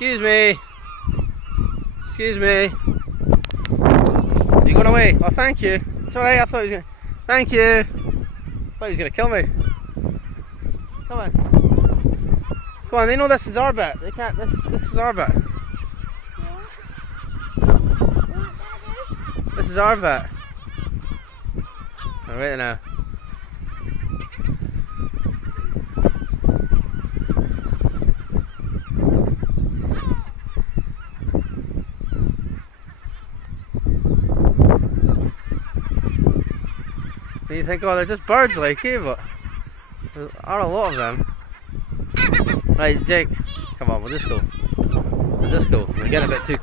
Excuse me. Excuse me. You going away? Oh, thank you. It's alright, I thought he was going to... Thank you. I thought he was going to kill me. Come on. Come on, they know this is our bit. They can't... This is our bit. This is our bit. Alright now. And you think, oh, they're just birds like you, but there are a lot of them. Right, Jake, come on, we'll just go. We're getting a bit too